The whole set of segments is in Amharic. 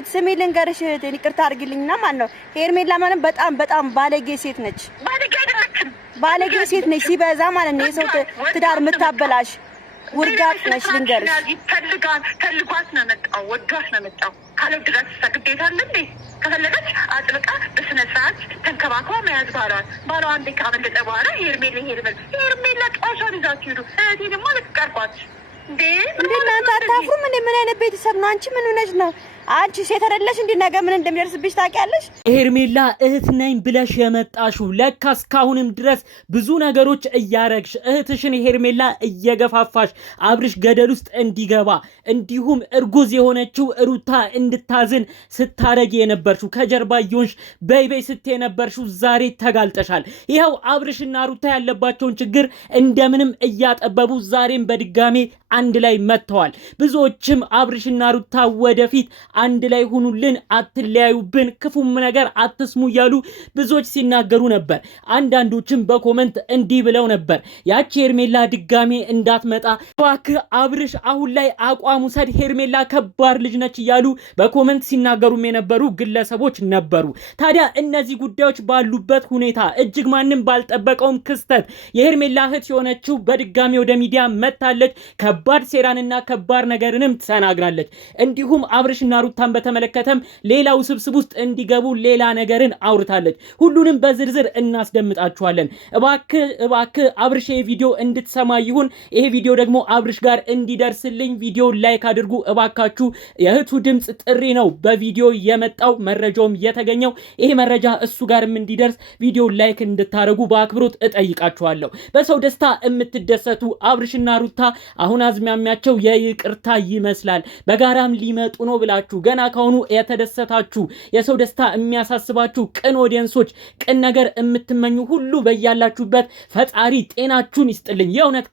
እህት ስሜ ልንገርሽ እህት ይቅርታ አድርጊልኝና ማለት ነው ሄርሜላ ማለት በጣም ባለጌ ሴት ነች። ባለጌ ሴት ነች ሲበዛ ማለት ነው። የሰው ትዳር የምታበላሽ ውርጋት ነች። ልንገርሽ ፈልጓት ነው መጣው ወዷት ነው መጣው ካለው ድረስ ግዴታ አለ እንዴ? ከፈለገች አጥብቃ በስነ ስርዓት ተንከባክባ መያዝ ባሏ አንዴ ካመለጠ በኋላ ሄርሜላ ጧሿን ይዛችሁ ሂዱ። እህቴ ደግሞ ልትቀርቧት እንዴ እናንተ አታፍሩም እንዴ? ምን አይነት ቤተሰብ ነው? አንቺ ምን ሆነሽ ነው? አንቺ ሴት አይደለሽ እንዴ? ነገ ምን እንደሚደርስብሽ ታውቂያለሽ? ሄርሜላ እህት ነኝ ብለሽ የመጣሽው ለካ እስካሁንም ድረስ ብዙ ነገሮች እያረግሽ እህትሽን ሄርሜላ እየገፋፋሽ አብርሽ ገደል ውስጥ እንዲገባ እንዲሁም እርጉዝ የሆነችው ሩታ እንድታዝን ስታረጊ የነበርሽው ከጀርባ ይሁንሽ በይበይ ስትይ የነበርሽው ዛሬ ተጋልጠሻል። ይኸው አብርሽና ሩታ ያለባቸውን ችግር እንደምንም እያጠበቡ ዛሬም በድጋሜ አንድ ላይ መጥተዋል። ብዙዎችም አብርሽና ሩታ ወደፊት አንድ ላይ ሁኑልን፣ አትለያዩብን፣ ክፉም ነገር አትስሙ እያሉ ብዙዎች ሲናገሩ ነበር። አንዳንዶችም በኮመንት እንዲህ ብለው ነበር፣ ያቺ ሄርሜላ ድጋሜ እንዳትመጣ እባክህ አብርሽ አሁን ላይ አቋም ውሰድ፣ ሄርሜላ ከባድ ልጅ ነች እያሉ በኮመንት ሲናገሩም የነበሩ ግለሰቦች ነበሩ። ታዲያ እነዚህ ጉዳዮች ባሉበት ሁኔታ እጅግ ማንም ባልጠበቀውም ክስተት የሄርሜላ እህት የሆነችው በድጋሜ ወደ ሚዲያ መጥታለች። ከባድ ሴራንና ከባድ ነገርንም ተናግራለች። እንዲሁም አብርሽና ሩታን በተመለከተም ሌላ ውስብስብ ውስጥ እንዲገቡ ሌላ ነገርን አውርታለች። ሁሉንም በዝርዝር እናስደምጣችኋለን። እባክህ አብርሽ ይሄ ቪዲዮ እንድትሰማ ይሁን። ይሄ ቪዲዮ ደግሞ አብርሽ ጋር እንዲደርስልኝ ቪዲዮ ላይክ አድርጉ እባካችሁ። የእህቱ ድምጽ ጥሪ ነው በቪዲዮ የመጣው መረጃውም የተገኘው። ይሄ መረጃ እሱ ጋርም እንዲደርስ ቪዲዮ ላይክ እንድታረጉ በአክብሮት እጠይቃችኋለሁ። በሰው ደስታ የምትደሰቱ አብርሽና ሩታ አሁን አዝማሚያቸው የይቅርታ ይመስላል። በጋራም ሊመጡ ነው ብላችሁ ገና ካሁኑ የተደሰታችሁ የሰው ደስታ የሚያሳስባችሁ ቅን ኦዲየንሶች፣ ቅን ነገር የምትመኙ ሁሉ በያላችሁበት ፈጣሪ ጤናችሁን ይስጥልኝ። የእውነት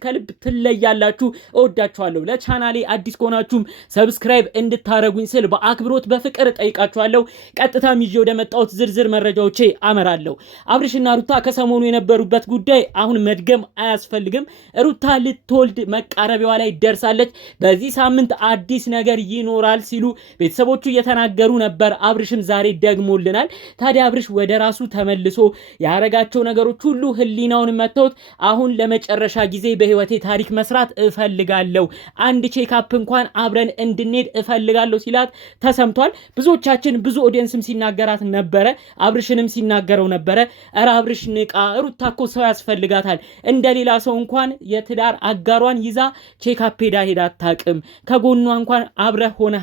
ከልብ ትለያላችሁ። እወዳችኋለሁ። ለቻናሌ አዲስ ከሆናችሁም ሰብስክራይብ እንድታረጉኝ ስል በአክብሮት በፍቅር ጠይቃችኋለሁ። ቀጥታ ይዤ ወደ መጣሁት ዝርዝር መረጃዎቼ አመራለሁ። አብርሽና ሩታ ከሰሞኑ የነበሩበት ጉዳይ አሁን መድገም አያስፈልግም። ሩታ ልትወልድ መቃረቢያዋ ላይ ደርሳለች። በዚህ ሳምንት አዲስ ነገር ይኖራል ሲሉ ቤተሰቦቹ እየተናገሩ ነበር። አብርሽም ዛሬ ደግሞልናል። ታዲያ አብርሽ ወደ ራሱ ተመልሶ ያረጋቸው ነገሮች ሁሉ ህሊናውን መተውት አሁን ለመጨረሻ ጊዜ በህይወቴ ታሪክ መስራት እፈልጋለሁ፣ አንድ ቼክአፕ እንኳን አብረን እንድንሄድ እፈልጋለሁ ሲላት ተሰምቷል። ብዙዎቻችን ብዙ ኦዲየንስም ሲናገራት ነበረ፣ አብርሽንም ሲናገረው ነበረ። ኧረ አብርሽ ንቃ፣ ሩታ እኮ ሰው ያስፈልጋታል። እንደሌላ ሰው እንኳን የትዳር አጋሯን ይዛ ቼክአፕ ሄዳ አታውቅም። ከጎኗ እንኳን አብረህ ሆነ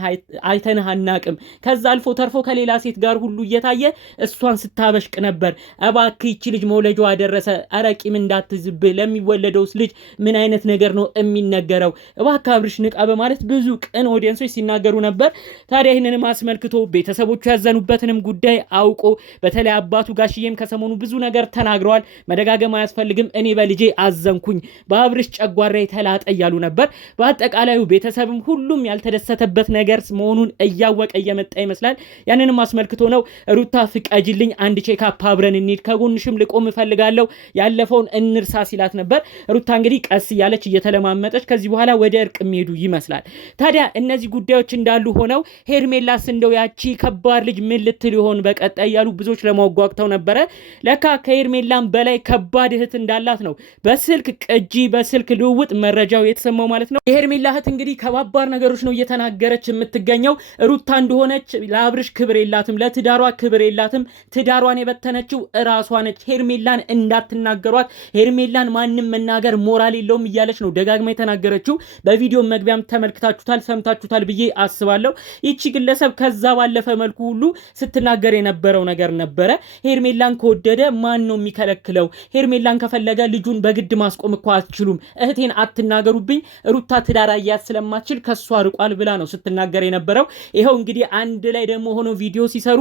አይተንህ አናቅም። ከዛ አልፎ ተርፎ ከሌላ ሴት ጋር ሁሉ እየታየ እሷን ስታበሽቅ ነበር። እባክህ ይቺ ልጅ መውለጃዋ ደረሰ፣ አረቂም እንዳትዝብህ፣ ለሚወለደውስ ልጅ ምን አይነት ነገር ነው የሚነገረው? እባክህ አብርሽ ንቃ በማለት ብዙ ቅን ኦዲየንሶች ሲናገሩ ነበር። ታዲያ ይህንንም አስመልክቶ ቤተሰቦቹ ያዘኑበትንም ጉዳይ አውቆ በተለይ አባቱ ጋሽዬም ከሰሞኑ ብዙ ነገር ተናግረዋል። መደጋገም አያስፈልግም፣ እኔ በልጄ አዘንኩኝ፣ በአብርሽ ጨጓራ ተላጠ እያሉ ነበር። በአጠቃላዩ ቤተሰብም ሁሉም ያልተደሰተበት ነገር መሆኑን እያወቀ እየመጣ ይመስላል። ያንንም አስመልክቶ ነው ሩታ ፍቀጅልኝ፣ አንድ ቼክአፕ አብረን እንሂድ፣ ከጎንሽም ልቆም እፈልጋለሁ፣ ያለፈውን እንርሳ ሲላት ነበር። ሩታ እንግዲህ ቀስ እያለች እየተለማመጠች ከዚህ በኋላ ወደ እርቅ የሚሄዱ ይመስላል። ታዲያ እነዚህ ጉዳዮች እንዳሉ ሆነው ሄርሜላስ እንደው ያቺ ከባድ ልጅ ምን ልትል ይሆን በቀጣይ ያሉ ብዙዎች ለማጓግተው ነበረ። ለካ ከሄርሜላም በላይ ከባድ እህት እንዳላት ነው በስልክ ቅጂ በስልክ ልውውጥ መረጃው የተሰማው ማለት ነው። የሄርሜላ እህት እንግዲህ ከባባር ነገሮች ነው እየተናገረች የምትገኘው። ሩታ እንደሆነች ለአብርሽ ክብር የላትም፣ ለትዳሯ ክብር የላትም። ትዳሯን የበተነችው እራሷ ነች። ሄርሜላን እንዳትናገሯት፣ ሄርሜላን ማንም መናገር ሞራል የለውም እያለች ነው ደጋግማ የተናገረችው። በቪዲዮ መግቢያም ተመልክታችሁታል፣ ሰምታችሁታል ብዬ አስባለሁ። ይቺ ግለሰብ ከዛ ባለፈ መልኩ ሁሉ ስትናገር የነበረው ነገር ነበረ። ሄርሜላን ከወደደ ማን ነው የሚከለክለው? ሄርሜላን ከፈለገ ልጁን በግድ ማስቆም እኮ አትችሉም። እህቴን አትናገሩብኝ፣ ሩታ ትዳር አያት ስለማትችል ከሷ ርቋል ብላ ነው ስትናገር የነበረው። ይኸው እንግዲህ አንድ ላይ ደግሞ ሆኖ ቪዲዮ ሲሰሩ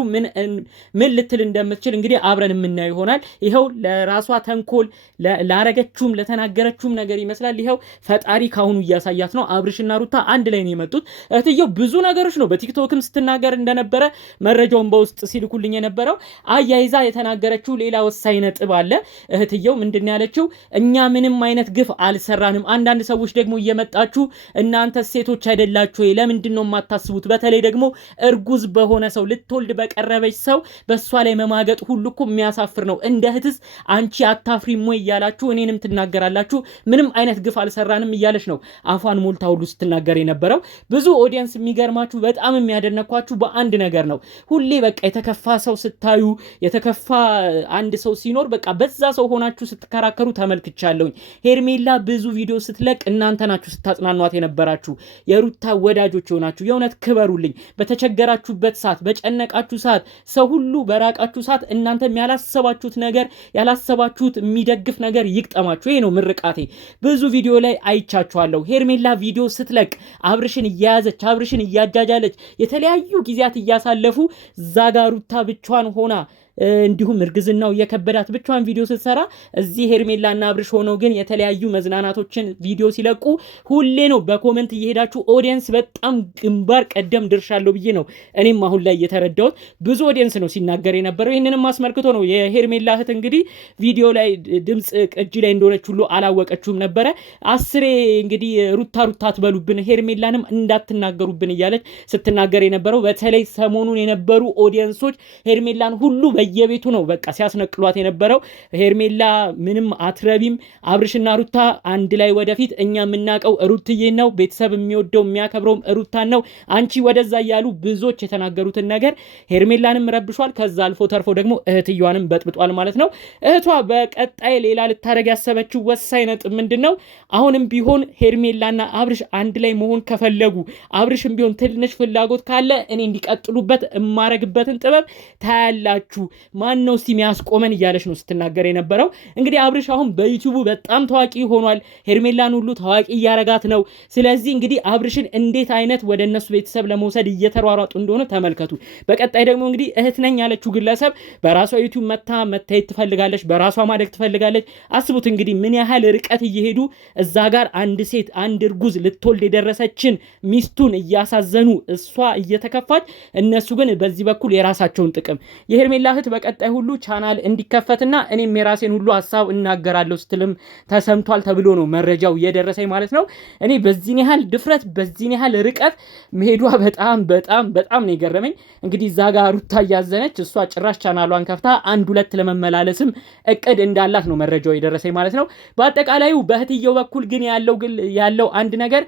ምን ልትል እንደምትችል እንግዲህ አብረን የምናየው ይሆናል። ይኸው ለራሷ ተንኮል ላረገችውም ለተናገረችውም ነገር ይመስላል። ይኸው ፈጣሪ ካሁኑ እያሳያት ነው። አብርሽና ሩታ አንድ ላይ ነው የመጡት። እህትየው ብዙ ነገሮች ነው በቲክቶክም ስትናገር እንደነበረ መረጃውን በውስጥ ሲልኩልኝ የነበረው። አያይዛ የተናገረችው ሌላ ወሳኝ ነጥብ አለ። እህትየው ምንድን ያለችው? እኛ ምንም አይነት ግፍ አልሰራንም። አንዳንድ ሰዎች ደግሞ እየመጣችሁ እናንተ ሴቶች አይደላችሁ ለምንድን ነው አስቡት። በተለይ ደግሞ እርጉዝ በሆነ ሰው ልትወልድ በቀረበች ሰው በሷ ላይ መማገጥ ሁሉ እኮ የሚያሳፍር ነው። እንደ እህትስ አንቺ አታፍሪም ወይ እያላችሁ እኔንም ትናገራላችሁ። ምንም አይነት ግፍ አልሰራንም እያለች ነው አፏን ሞልታ ሁሉ ስትናገር የነበረው። ብዙ ኦዲየንስ የሚገርማችሁ በጣም የሚያደነኳችሁ በአንድ ነገር ነው። ሁሌ በቃ የተከፋ ሰው ስታዩ፣ የተከፋ አንድ ሰው ሲኖር በቃ በዛ ሰው ሆናችሁ ስትከራከሩ ተመልክቻለሁኝ። ሄርሜላ ብዙ ቪዲዮ ስትለቅ እናንተ ናችሁ ስታጽናኗት የነበራችሁ የሩታ ወዳጆች የሆናችሁ። የእውነት ክበሩልኝ። በተቸገራችሁበት ሰዓት፣ በጨነቃችሁ ሰዓት፣ ሰው ሁሉ በራቃችሁ ሰዓት እናንተም ያላሰባችሁት ነገር ያላሰባችሁት የሚደግፍ ነገር ይግጠማችሁ። ይሄ ነው ምርቃቴ። ብዙ ቪዲዮ ላይ አይቻችኋለሁ። ሄርሜላ ቪዲዮ ስትለቅ አብርሽን እያያዘች አብርሽን እያጃጃለች የተለያዩ ጊዜያት እያሳለፉ ዛጋ ሩታ ብቻዋን ሆና እንዲሁም እርግዝናው የከበዳት ብቻዋን ቪዲዮ ስትሰራ እዚህ ሄርሜላና አብርሽ ሆነው ግን የተለያዩ መዝናናቶችን ቪዲዮ ሲለቁ ሁሌ ነው በኮመንት እየሄዳችሁ ኦዲየንስ በጣም ግንባር ቀደም ድርሻለሁ ብዬ ነው እኔም አሁን ላይ የተረዳሁት። ብዙ ኦዲየንስ ነው ሲናገር የነበረው። ይህንንም አስመልክቶ ነው የሄርሜላ እህት እንግዲህ ቪዲዮ ላይ ድምፅ ቅጂ ላይ እንደሆነች ሁሉ አላወቀችውም ነበረ። አስሬ እንግዲህ ሩታ አትበሉብን፣ ሄርሜላንም እንዳትናገሩብን እያለች ስትናገር የነበረው። በተለይ ሰሞኑን የነበሩ ኦዲየንሶች ሄርሜላን ሁሉ በየቤቱ ነው በቃ ሲያስነቅሏት የነበረው። ሄርሜላ ምንም አትረቢም፣ አብርሽና ሩታ አንድ ላይ ወደፊት፣ እኛ የምናውቀው ሩትዬ ነው፣ ቤተሰብ የሚወደው የሚያከብረውም ሩታን ነው፣ አንቺ ወደዛ እያሉ ብዙዎች የተናገሩትን ነገር ሄርሜላንም ረብሿል። ከዛ አልፎ ተርፎ ደግሞ እህትየዋንም በጥብጧል ማለት ነው። እህቷ በቀጣይ ሌላ ልታደርግ ያሰበችው ወሳኝ ነጥብ ምንድን ነው? አሁንም ቢሆን ሄርሜላና አብርሽ አንድ ላይ መሆን ከፈለጉ፣ አብርሽም ቢሆን ትንሽ ፍላጎት ካለ እኔ እንዲቀጥሉበት የማረግበትን ጥበብ ታያላችሁ፣ ማን ነው እስቲ የሚያስቆመን እያለች ነው ስትናገር የነበረው። እንግዲህ አብርሽ አሁን በዩቲዩቡ በጣም ታዋቂ ሆኗል። ሄርሜላን ሁሉ ታዋቂ እያረጋት ነው። ስለዚህ እንግዲህ አብርሽን እንዴት አይነት ወደ እነሱ ቤተሰብ ለመውሰድ እየተሯሯጡ እንደሆነ ተመልከቱ። በቀጣይ ደግሞ እንግዲህ እህት ነኝ ያለችው ግለሰብ በራሷ ዩቲዩብ መታየት ትፈልጋለች፣ በራሷ ማደግ ትፈልጋለች። አስቡት እንግዲህ ምን ያህል ርቀት እየሄዱ እዛ ጋር አንድ ሴት አንድ እርጉዝ ልትወልድ የደረሰችን ሚስቱን እያሳዘኑ እሷ እየተከፋች፣ እነሱ ግን በዚህ በኩል የራሳቸውን ጥቅም የሄርሜላ እህት በቀጣይ ሁሉ ቻናል እንዲከፈትና እኔም የራሴን ሁሉ ሀሳብ እናገራለሁ ስትልም ተሰምቷል ተብሎ ነው መረጃው የደረሰኝ ማለት ነው። እኔ በዚህን ያህል ድፍረት በዚህን ያህል ርቀት መሄዷ በጣም በጣም በጣም ነው የገረመኝ። እንግዲህ እዛ ጋር ሩታ እያዘነች እሷ ጭራሽ ቻናሏን ከፍታ አንድ ሁለት ለመመላለስም እቅድ እንዳላት ነው መረጃው የደረሰኝ ማለት ነው። በአጠቃላዩ በእህትየው በኩል ግን ያለው አንድ ነገር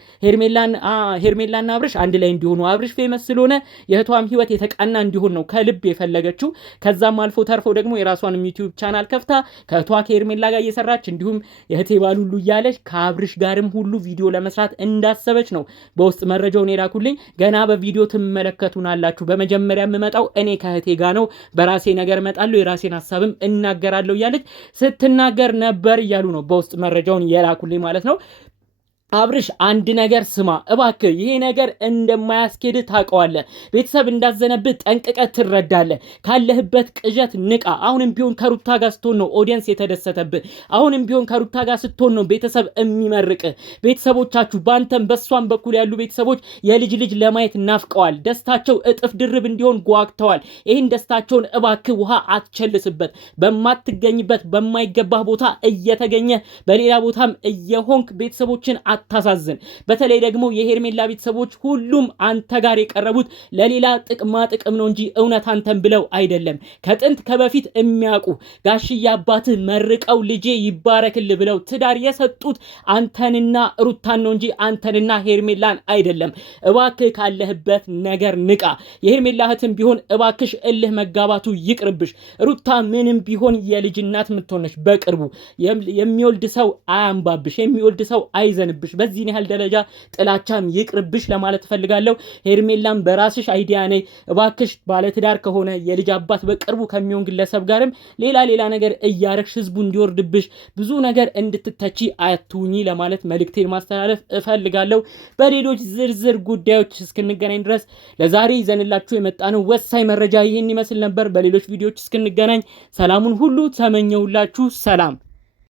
ሄርሜላና አብርሽ አንድ ላይ እንዲሆኑ፣ አብርሽ ፌመስ ስለሆነ የእህቷም ህይወት የተቃና እንዲሆን ነው ከልብ የፈለገችው። ከዛም አልፎ ተርፎ ደግሞ የራሷን ዩቲዩብ ቻናል ከፍታ ከእህቷ ከሄርሜላ ጋር እየሰራች እንዲሁም የእህቴ ባል ሁሉ እያለች ከአብርሽ ጋርም ሁሉ ቪዲዮ ለመስራት እንዳሰበች ነው በውስጥ መረጃውን የላኩልኝ። ገና በቪዲዮ ትመለከቱናላችሁ። በመጀመሪያ የምመጣው እኔ ከእህቴ ጋር ነው፣ በራሴ ነገር እመጣለሁ፣ የራሴን ሀሳብም እናገራለሁ እያለች ስትናገር ነበር እያሉ ነው በውስጥ መረጃውን የላኩልኝ ማለት ነው። አብርሽ አንድ ነገር ስማ እባክህ፣ ይሄ ነገር እንደማያስኬድ ታውቀዋለህ። ቤተሰብ እንዳዘነብህ ጠንቅቀህ ትረዳለህ። ካለህበት ቅዠት ንቃ። አሁንም ቢሆን ከሩታ ጋር ስትሆን ነው ኦዲየንስ የተደሰተብህ። አሁንም ቢሆን ከሩታ ጋር ስትሆን ነው ቤተሰብ የሚመርቅህ። ቤተሰቦቻችሁ በአንተም በሷም በኩል ያሉ ቤተሰቦች የልጅ ልጅ ለማየት ናፍቀዋል። ደስታቸው እጥፍ ድርብ እንዲሆን ጓግተዋል። ይህን ደስታቸውን እባክህ ውሃ አትቸልስበት። በማትገኝበት በማይገባህ ቦታ እየተገኘ በሌላ ቦታም እየሆንክ ቤተሰቦችን አታሳዝን። በተለይ ደግሞ የሄርሜላ ቤተሰቦች ሁሉም አንተ ጋር የቀረቡት ለሌላ ጥቅማ ጥቅም ነው እንጂ እውነት አንተን ብለው አይደለም። ከጥንት ከበፊት የሚያውቁ ጋሽዬ አባትህ መርቀው ልጄ ይባረክልህ ብለው ትዳር የሰጡት አንተንና ሩታን ነው እንጂ አንተንና ሄርሜላን አይደለም። እባክህ ካለህበት ነገር ንቃ። የሄርሜላ እህትም ቢሆን እባክሽ እልህ መጋባቱ ይቅርብሽ። ሩታ ምንም ቢሆን የልጅ እናት የምትሆነች በቅርቡ የሚወልድ ሰው አያንባብሽ፣ የሚወልድ ሰው አይዘንብሽ። በዚህ ያህል ደረጃ ጥላቻም ይቅርብሽ ለማለት ፈልጋለሁ። ሄርሜላም በራስሽ አይዲያ ነይ እባክሽ። ባለትዳር ከሆነ የልጅ አባት በቅርቡ ከሚሆን ግለሰብ ጋርም ሌላ ነገር እያረግሽ ህዝቡ እንዲወርድብሽ ብዙ ነገር እንድትተቺ አትሁኚ ለማለት መልእክቴን ማስተላለፍ እፈልጋለሁ። በሌሎች ዝርዝር ጉዳዮች እስክንገናኝ ድረስ ለዛሬ ይዘንላችሁ የመጣነው ወሳኝ መረጃ ይህን ይመስል ነበር። በሌሎች ቪዲዮዎች እስክንገናኝ ሰላሙን ሁሉ ተመኘውላችሁ። ሰላም።